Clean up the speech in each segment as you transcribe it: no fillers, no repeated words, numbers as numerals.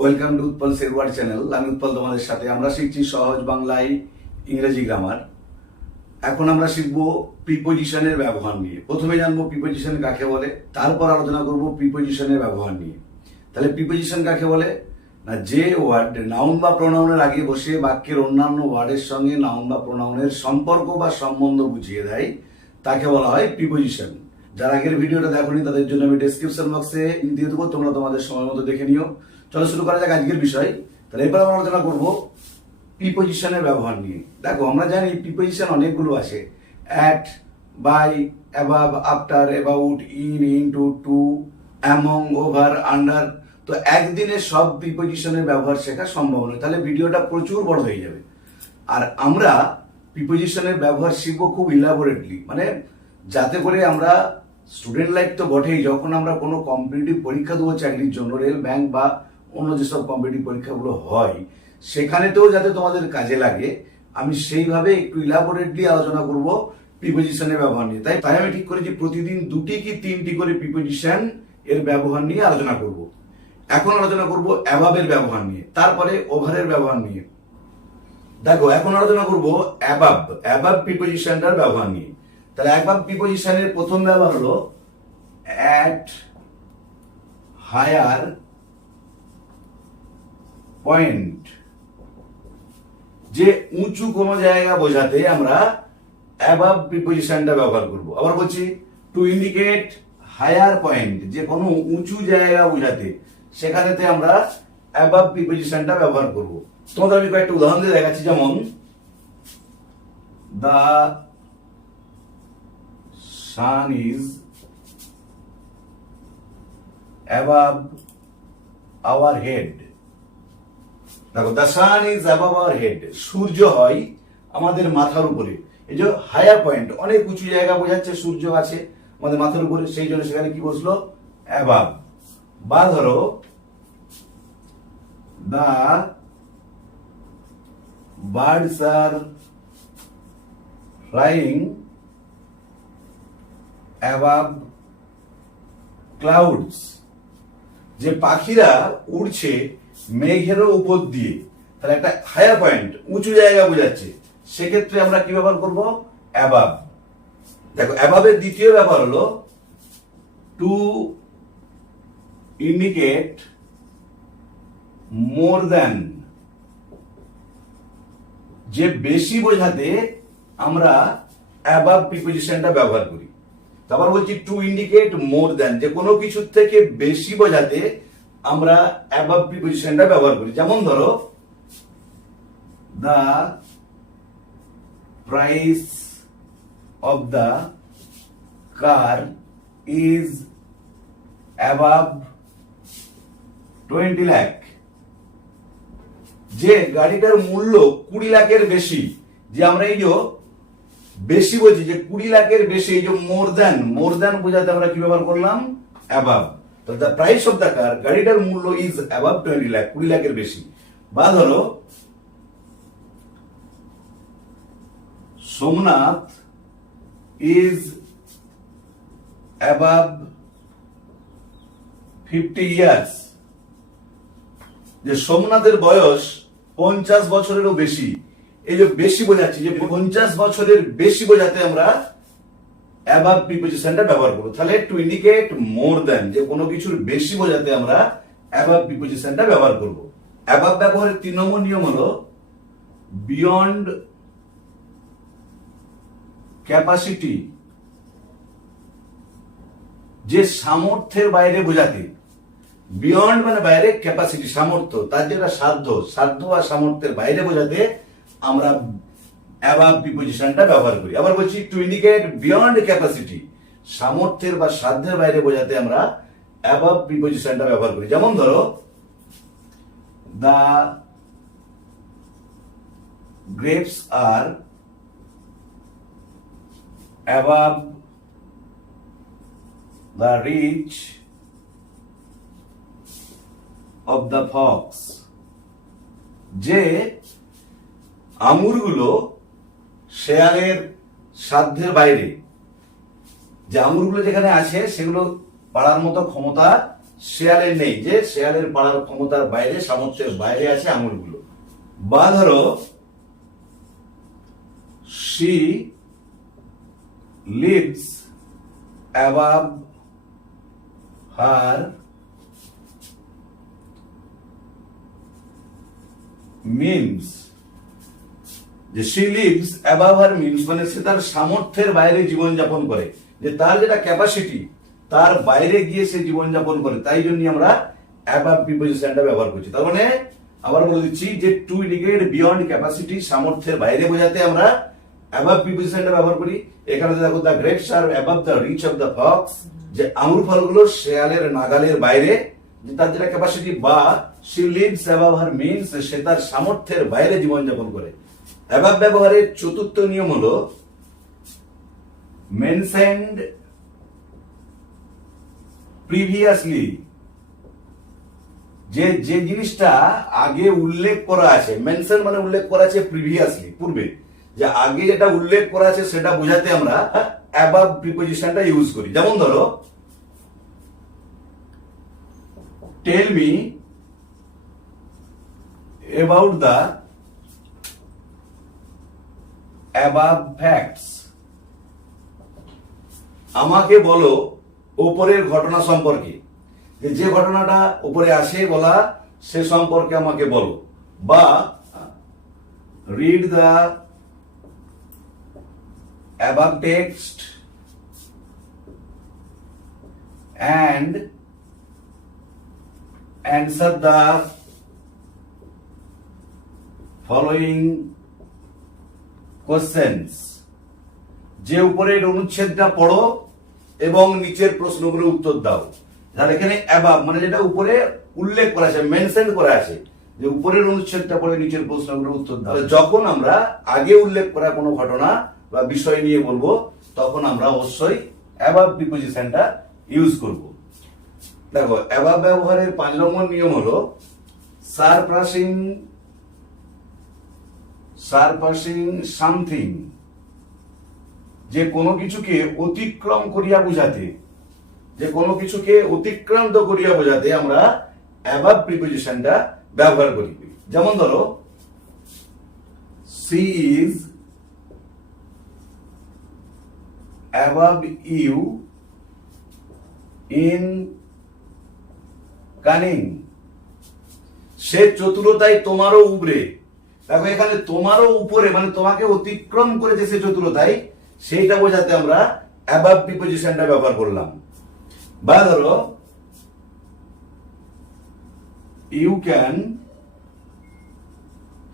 Welcome to Utpal edu-world channel. আমি উৎপল, তোমাদের সাথে আমরা শিখছি সহজ বাংলায় ইংরেজি গ্রামার। এখন আমরা শিখবো প্রিপোজিশনের ব্যবহার নিয়ে। প্রথমে জানবো প্রিপোজিশন কাকে বলে, তারপর আলোচনা করব প্রিপোজিশনের ব্যবহার নিয়ে। তাহলে প্রিপোজিশন কাকে বলে না, যে ওয়ার্ড নাউন বা প্রোনাউনের আগে বসে বাক্যের অন্যান্য ওয়ার্ডের সঙ্গে নাউন বা প্রোনাউনের সম্পর্ক বা সম্বন্ধ বুঝিয়ে দেয় তাকে বলা হয় প্রিপোজিশন। যারা আগের ভিডিওটা দেখোনি তাদের জন্য আমি ডেসক্রিপশন বক্সে দিয়ে দেবো, তোমরা তোমাদের সময় মতো দেখে নিও। চলো শুরু করা যাক আজকের বিষয়। তাহলে এবার আমরা আলোচনা করবো প্রিপোজিশনের ব্যবহার নিয়ে। দেখো, আমরা জানি প্রিপোজিশন অনেকগুলো আছে। At, by, above, after, about, in, into, to, among, over, under. তো একদিনে সব প্রিপোজিশনের ব্যবহার শেখা সম্ভব নয়, তাহলে ভিডিওটা প্রচুর বড় হয়ে যাবে। আর আমরা প্রিপোজিশনের ব্যবহার শিখবো খুব ইলাবোরেটলি, মানে যাতে করে আমরা স্টুডেন্ট লাইফ তো বটেই, যখন আমরা কোনো কম্পিটিটিভ পরীক্ষা দেবো চাকরির জন্য, রেল, ব্যাংক বা অন্য যেসব কম্পিটিটিভ পরীক্ষাগুলো হয় সেখানেতেও যাতে তোমাদের কাজে লাগে, আমি সেইভাবে একটু ইলাবোরেটলি আলোচনা করব প্রিপোজিশনের ব্যবহার নিয়ে। তাই আমি ঠিক করেছি প্রতিদিন 2টি কি 3টি করে প্রিপোজিশন এর ব্যবহার নিয়ে আলোচনা করব। এখন আলোচনা করব অ্যাবাবের ব্যবহার নিয়ে, তারপরে ওভারের ব্যবহার নিয়ে। দেখো, এখন আলোচনা করব অ্যাবাব প্রিপোজিশনটার ব্যবহার নিয়ে। তাহলে অ্যাবাব প্রিপোজিশনের প্রথম ব্যবহার হলো অ্যাট, হায়ার, পয়েন্ট। যে উঁচু কোনো জায়গা বোঝাতে আমরা অ্যাবাব প্রিপোজিশনটা ব্যবহার করব। আবার বলছি, টু ইন্ডিকেট হায়ার পয়েন্ট, যে কোনো উঁচু জায়গা বোঝাতে সেখানেতে আমরা অ্যাবাব প্রিপোজিশনটা ব্যবহার করব। তোমাদের আমি কয়েকটা উদাহরণ দিয়ে দেখাচ্ছি, যেমন the sun is above our head. দেখো, the sun is above our head, সূর্য হয় আমাদের মাথার উপরে। এই যে হায়ার পয়েন্ট, অনেক উঁচু জায়গা বোঝাচ্ছে সূর্য আছে আমাদের মাথার উপরে, সেই জন্য সেখানে কি বসলো, অ্যাবাভ। বা ধরো, the birds are flying above clouds, যে পাখিরা উড়ছে মেঘেরও উপর দিয়ে। তাহলে একটা হায়ার পয়েন্ট, উঁচু জায়গা বোঝাচ্ছে, সেক্ষেত্রে আমরা কি ব্যবহার করব, অ্যাবাভ। দেখো, অ্যাবাভের দ্বিতীয় ব্যবহার হলো টু ইন্ডিকেট মোর দ্যান, যে বেশি বোঝাতে আমরা অ্যাবাভ প্রিপোজিশনটা ব্যবহার করি। তারপর বলছি টু ইন্ডিকেট মোর দ্যান, যে কোনো কিছুর থেকে বেশি বোঝাতে আমরা অ্যাবাভ প্রিপোজিশনটা ব্যবহার করি। যেমন ধরো, the price of the car is above 20 lakh, যে গাড়িটার মূল্য 20 লাখের বেশি। যে আমরা এই যে বেশি বলছি, যে 20 লাখের বেশি, এই যে মোর দ্যান বোঝাতে আমরা কি ব্যবহার করলাম, অ্যাবাভ। তো the price of the car, গাড়িটার মূল্য ইজ অ্যাবাভ 20 লাখ, 20 লাখের বেশি। বা ধরো, সোমনাথ ইজ অ্যাবাভ 50 ইয়ার্স, যে সোমনাথের বয়স 50 বছরেরও বেশি। এই যে বেশি বোঝাচ্ছি, যে 50 বছরের বেশি বোঝাতে আমরা অ্যাবাভ প্রিপোজিশনটা ব্যবহার করব। তাহলে টু ইন্ডিকেট মোর দ্যান, যে কোনো কিছুর বেশি বোঝাতে আমরা অ্যাবাভ প্রিপোজিশনটা ব্যবহার করব। অ্যাবাভ ব্যবহারের 3 নম্বর নিয়ম হলো বিয়ন্ড ক্যাপাসিটি, যে সামর্থ্যের বাইরে বোঝাতে। বিয়ন্ড মানে বাইরে, ক্যাপাসিটি সামর্থ্য, তার যেটা সাধ্য আর সামর্থ্যের বাইরে বোঝাতে আমরা অ্যাবাভ প্রিপোজিশনটা ব্যবহার করি। আবার বলছি, টু ইন্ডিকেট বিয়ন্ড ক্যাপাসিটি, সামর্থ্যের বা সাধ্যের বাইরে বোঝাতে আমরা অ্যাবাভ প্রিপোজিশনটা ব্যবহার করি। যেমন ধরো, the grapes are above the reach of the fox, যে আঙুরগুলো শেয়ালের সাধ্যের বাইরে। যে আঙুরগুলো যেখানে আছে সেগুলো পাড়ার মতো ক্ষমতা শেয়ালের নেই, যে শেয়ালের পাড়ার ক্ষমতার বাইরে, সামর্থ্যের বাইরে আছে আঙুলগুলো। বা ধরো she lives above her means, যে she lives above her means মানে সে তার সামর্থ্যের বাইরে জীবনযাপন করে, যে তার যেটা ক্যাপাসিটি তার বাইরে গিয়ে সে জীবনযাপন করে, তাই জন্য আমরা above প্রিপোজিশনটা ব্যবহার করছি। তার মানে আবার বলে দিচ্ছি যে টু ইন্ডিকেট বিয়ন্ড ক্যাপাসিটি, সামর্থ্যের বাইরে বোঝাতে আমরা above প্রিপোজিশনটা ব্যবহার করি। এখানে দেখো the grapes are above the reach of the fox, যে আঙুর ফলগুলো শেয়ালের নাগালের বাইরে, যে তার যেটা ক্যাপাসিটি। বা she lives above her means, সে তার সামর্থ্যের বাইরে জীবনযাপন করে। above ব্যবহারের চতুর্থ নিয়ম হলো মেনশনড প্রিভিয়াসলি, যে যে জিনিসটা আগে উল্লেখ করা আছে, মেনশন মানে উল্লেখ করা আছে, প্রিভিয়াসলি পূর্বে, যে আগে যেটা উল্লেখ করা আছে সেটা বোঝাতে আমরা above প্রিপোজিশনটা ইউজ করি। যেমন ধরো tell me about the above facts, আমাকে বলো উপরের ঘটনা সম্পর্কে, যে ঘটনাটা উপরে আসে বলা সে সম্পর্কে আমাকে বলো। বা read the above text and answer the following questions, যে উপরের অনুচ্ছেদটা পড়ো এবং নিচের প্রশ্নগুলো উত্তর দাও। তাহলে এখানে above মানে যেটা উপরে উল্লেখ করা আছে, মেনশন করা আছে, যে উপরের অনুচ্ছেদটা পড়ে নিচের প্রশ্নগুলো উত্তর দাও। যখন আমরা আগে উল্লেখ করা কোনো ঘটনা বা বিষয় নিয়ে বলবো তখন আমরা অবশ্যই above প্রিপোজিশনটা ইউজ করব। দেখো above ব্যবহারের 5 নম্বর নিয়ম হলো সারপ্রাসিং সামথিং, যে কোনো কিছুকে অতিক্রম করিয়া বোঝাতে, যে কোনো কিছুকে অতিক্রান্ত করিয়া বোঝাতে আমরা above প্রিপোজিশনটা ব্যবহার করি। যেমন ধরো she is above you in cunning, সে চতুরতায় তোমারও উপরে। দেখো এখানে তোমারও উপরে মানে তোমাকে অতিক্রম করেছে সে চতুরতায়, সেইটা বোঝাতে আমরা above প্রিপোজিশনটা ব্যবহার করলাম। বা ধরো you can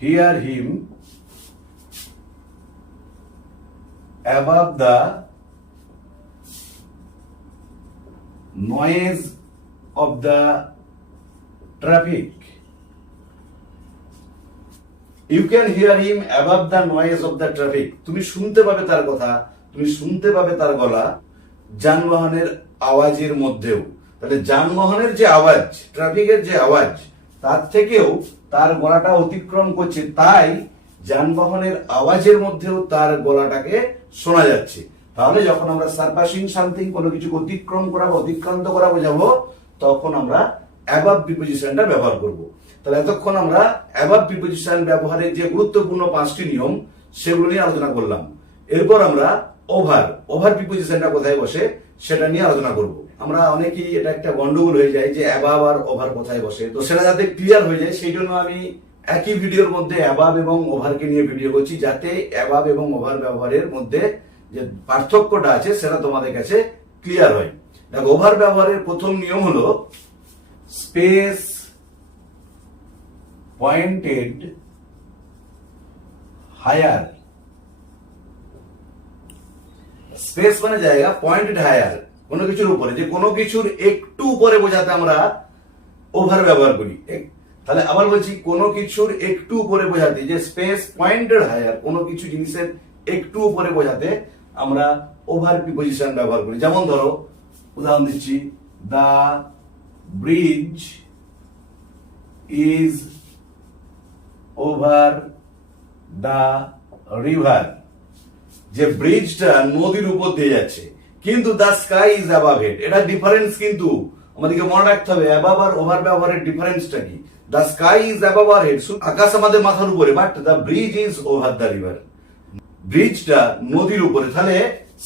hear him above the noise of the traffic, you can hear him above the noise of the traffic, তুমি শুনতে পাবে তার কথা, তুমি শুনতে পাবে তার গলা যানবাহনের আওয়াজের মধ্যেও। তাহলে যানবাহনের যে আওয়াজ, ট্রাফিকের যে আওয়াজ, তার থেকেও তার গলাটা অতিক্রম করছে, তাই যানবাহনের আওয়াজের মধ্যেও তার গলাটাকে শোনা যাচ্ছে। তাহলে যখন আমরা সারপাসিং সামথিং, কোনো কিছু অতিক্রম করা বা অতিক্রান্ত করা বোঝাবো, তখন আমরা above প্রিপোজিশনটা ব্যবহার করব। তাহলে এতক্ষণ আমরা above প্রিপোজিশন ব্যবহারের যে গুরুত্বপূর্ণ 5টি নিয়ম সেগুলো নিয়ে আলোচনা করলাম। এরপর আমরা ওভার প্রিপোজিশনটা কোথায় বসে সেটা নিয়ে আলোচনা করব। আমরা অনেকেই এটা একটা গন্ডগোল হয়ে যায় যে above আর ওভার কোথায় বসে, তো সেটা যাতে ক্লিয়ার হয়ে যায় সেই জন্য আমি একই ভিডিওর মধ্যে above এবং ওভারকে নিয়ে ভিডিও করছি, যাতে above এবং ওভার ব্যবহারের মধ্যে যে পার্থক্যটা আছে সেটা তোমাদের কাছে ক্লিয়ার হয়। দেখো ওভার ব্যবহারের প্রথম নিয়ম হলো স্পেস পয়েন্টেড হায়ার। স্পেস মানে জায়গা, পয়েন্টেড হায়ার কোনো কিছুর উপরে, যে কোনো কিছুর একটু উপরে বোঝাতে আমরা ওভার ব্যবহার করি। তাহলে আবার বলছি, কোনো কিছুর একটু উপরে বোঝাতে, যে স্পেস পয়েন্টেড হায়ার, কোনো কিছু জিনিসের একটু উপরে বোঝাতে আমরা ওভার প্রিপোজিশন ব্যবহার করি। যেমন ধরো উদাহরণ দিচ্ছি, the bridge is over the river, যে ব্রিজটা নদীর উপর দিয়ে যাচ্ছে, কিন্তু the sky is above it. এটা ডিফারেন্স কিন্তু আমাদেরকে মনে রাখতে হবে অ্যাবাভ আর ওভার ব্যবহারের ডিফারেন্সটা কি। The sky is above our head, আকাশ আমাদের মাথার উপরে, but the bridge is over the river, ব্রিজটা নদীর উপরে। তাহলে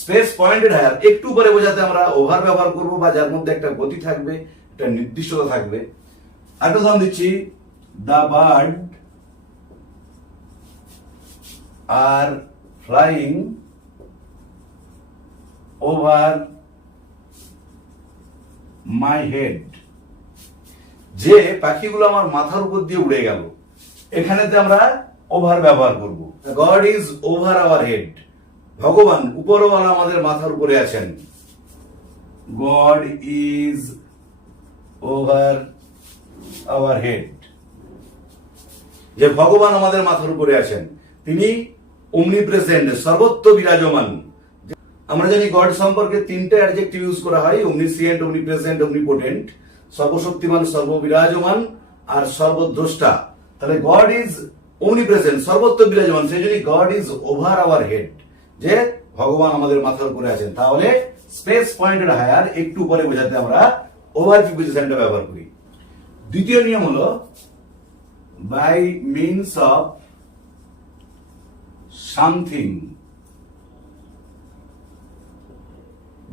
স্পেস পয়েন্টেড হায়ার একটু উপরে বোঝাতে আমরা ওভার ব্যবহার করব, বা যার মধ্যে একটা গতি থাকবে, একটা নির্দিষ্টতা থাকবে। আরেকটা উদাহরণ দিচ্ছি, the bird are flying over my head, যে পাখিগুলো আমার মাথার উপর দিয়ে উড়ে গেল, এখানেতে আমরা ওভার ব্যবহার করব। God is over our head, ভগবান উপরওয়ালা আমাদের মাথার উপরে আছেন। God is over our head, যে ভগবান আমাদের মাথার উপরে আছেন, তিনি omnipresent, সর্বত্র বিরাজমান। আমরা জানি গড সম্পর্কে তিনটে অ্যাডজেক্টিভ ইউজ করা হয়, omniscient, omnipresent, omnipotent, সর্বশক্তিমান, সর্ববিরাজমান আর সর্বদ্রষ্টা। তাহলে গড ইজ omnipresent, সর্বত্র বিরাজমান, সেই জন্য god is over our head, যে ভগবান আমাদের মাথার উপরে আছেন। তাহলে স্পেস পয়েন্টেড হায়ার একটু পরে বোঝাতে আমরা ওভার প্রিপোজিশনটা ব্যবহার করি। দ্বিতীয় নিয়ম হলো বাই মিনস অফ সামথিং,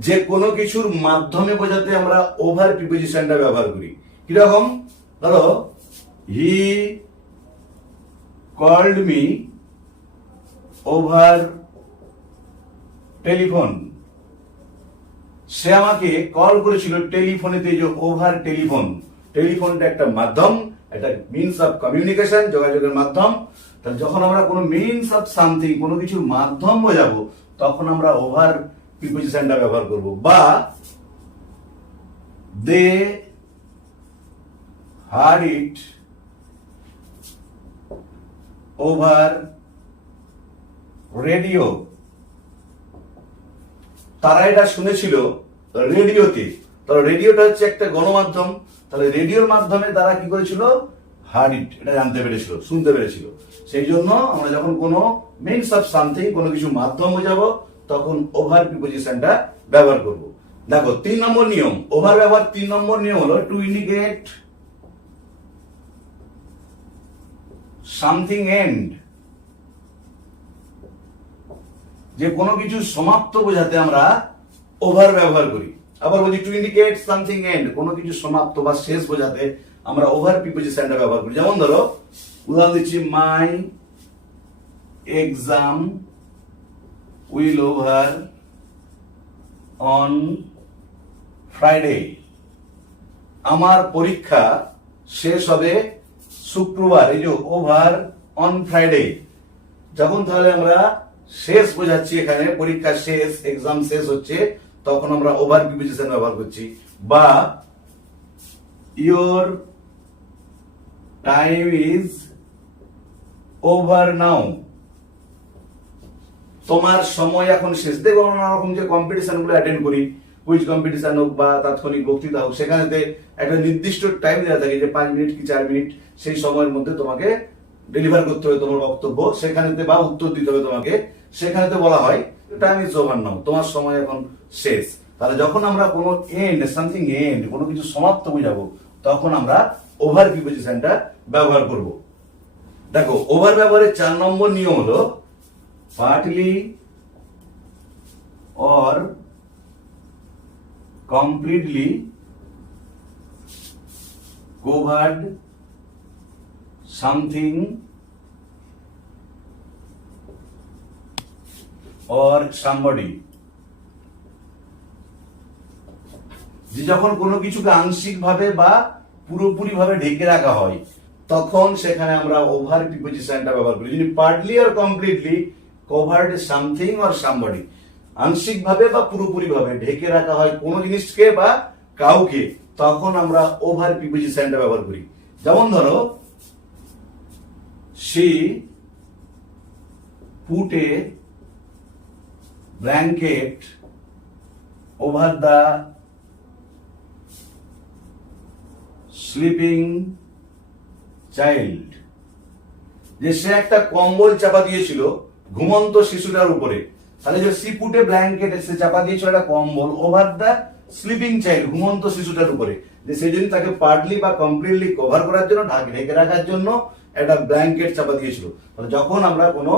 যে কোনো কিছুর মাধ্যমে বোঝাতে আমরা ওভার প্রিপোজিশনটা ব্যবহার করি। কিরকম? ধরো, he called me over telephone, সে আমাকে কল করেছিল টেলিফোনেতে। যে ওভার টেলিফোন, টেলিফোনটা একটা মাধ্যম, একটা মিনস অফ কমিউনিকেশন, যোগাযোগের মাধ্যম। তাহলে যখন আমরা কোনো মিনস অফ সামথিং, কোনো কিছুর মাধ্যম বোঝাবো, তখন আমরা ওভার প্রিপোজিশনটা ব্যবহার করব। বা দে হার্ড ইট ওভার রেডিও, তারা এটা শুনেছিল রেডিওতে। তাহলে রেডিওটা হচ্ছে একটা গণমাধ্যম, তাহলে রেডিওর মাধ্যমে তারা কি করেছিল? হার্ড ইট, এটা জানতে পেরেছিল, শুনতে পেরেছিল। সেই জন্য আমরা যখন কোনো মিনস অফ সামথিং, কোনো কিছু মাধ্যম বোঝাবো, তখন ওভার প্রিপোজিশনটা ব্যবহার করব। দেখো 3 নম্বর নিয়ম, ওভার ব্যবহার 3 নম্বর নিয়ম হলো টু ইন্ডিকেট সামথিং এন্ড, যে কোনো কিছু সমাপ্ত বোঝাতে আমরা ওভার ব্যবহার করি। আবার বলছি টু ইন্ডিকেট সামথিং এন্ড, কোনো কিছু সমাপ্ত বা শেষ বোঝাতে আমরা ওভার প্রিপোজিশনটা ব্যবহার করি। যেমন ধরো, উদাহরণ দিচ্ছি, মাই exam will over on Friday, আমার পরীক্ষা শেষ হবে শুক্রবার। এই যে ওভার অন ফ্রাইডে, যখন তাহলে আমরা শেষ বোঝাচ্ছি, এখানে পরীক্ষা শেষ, এক্সাম শেষ হচ্ছে, তখন আমরা ওভার প্রিপোজিশন ব্যবহার করছি। বা ইয়োর টাইম ইজ ওভার নাও, তোমার সময় এখন শেষ। দেখো নানা রকম যে কম্পিটিশন গুলো অ্যাটেন্ড করি, কুইজ কম্পিটিশন হোক বা তাৎক্ষণিক বক্তৃতা হোক, সেখানেতে একটা নির্দিষ্ট টাইম দেওয়া থাকে, যে 5 মিনিট কি 4 মিনিট, সেই সময়ের মধ্যে তোমাকে ডেলিভার করতে হবে তোমার বক্তব্য, সেখানেতে বা উত্তর দিতে হবে তোমাকে। সেখানেতে বলা হয় টাইম ইজ ওভার নাও, তোমার সময় এখন শেষ। তাহলে যখন আমরা কোনো এন্ড, সামথিং এন্ড, কোনো কিছু সমাপ্ত বোঝাবো, তখন আমরা ওভার প্রিপোজিশনটা ব্যবহার করব। দেখো, ওভার ব্যবহারের 4 নম্বর নিয়ম হলো partly or completely covered something or somebody, যে যখন কোনো কিছুকে আংশিক ভাবে বা পুরোপুরি ভাবে ঢেকে রাখা হয়, তখন সেখানে আমরা ওভার প্রিপোজিশনটা ব্যবহার করি। যদি পার্টলি আর completely covered something or somebody, আংশিক ভাবে বা পুরোপুরি ভাবে ঢেকে রাখা হয় কোনো জিনিসকে বা কাউকে, তখন আমরা ওভার প্রিপোজিশনটা ব্যবহার করি। যেমন ধরো, she put a blanket over the sleeping child, যে সে একটা কম্বল চাপা দিয়েছিল ঘুমন্ত শিশুটার উপরে। তাহলে যে she put a blanket, সে চাপা দিয়েছিল একটা কম্বল ওভার দ্য স্লিপিং চাইল্ড, ঘুমন্ত শিশুটার উপরে। যে সেই জন্য তাকে পার্টলি বা কমপ্লিটলি কভার করার জন্য ঢেকে রাখার জন্য একটা ব্ল্যাঙ্কেট চাপা দিয়েছিল। তাহলে যখন আমরা কোনো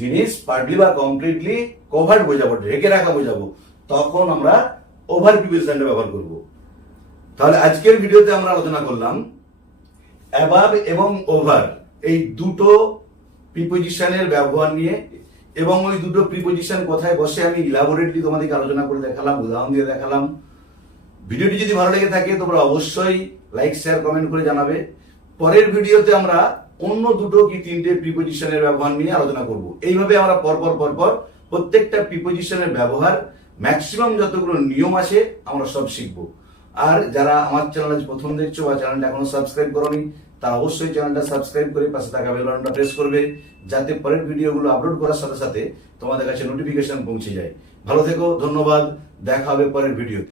জিনিস পার্টলি বা কমপ্লিটলি কভার বোঝাবো, ঢেকে রাখা বোঝাবো, তখন আমরা ওভার প্রিপোজিশনটা ব্যবহার করব। তাহলে আজকের ভিডিওতে আমরা আলোচনা করলাম অ্যাবাব এবং ওভার এই দুটো প্রিপোজিশনের ব্যবহার নিয়ে, এবং ওই দুটো প্রিপোজিশন কোথায় বসে আমি ইলাবোরেটলি তোমাদেরকে আলোচনা করে দেখালাম, উদাহরণ দিয়ে দেখালাম। ভিডিওটি যদি ভালো লেগে থাকে তোমরা অবশ্যই লাইক, শেয়ার, কমেন্ট করে জানাবে। পরের ভিডিওতে আমরা অন্য দুটো কি তিনটে প্রিপোজিশনের ব্যবহার নিয়ে আলোচনা করব। এইভাবে আমরা পরপর প্রত্যেকটা প্রিপোজিশনের ব্যবহার, ম্যাক্সিমাম যতগুলো নিয়ম আছে আমরা সব শিখবো। আর যারা আমার চ্যানেল আজ প্রথম দেখছো বা চ্যানেলটা এখনো সাবস্ক্রাইব করোনি, তারা অবশ্যই চ্যানেলটা সাবস্ক্রাইব করে পাশে থাকা বেল বাটনটা প্রেস করবে, যাতে পরের ভিডিওগুলো আপলোড করার সাথে সাথে তোমাদের কাছে নোটিফিকেশন পৌঁছে যায়। ভালো থেকো, ধন্যবাদ, দেখা হবে পরের ভিডিওতে।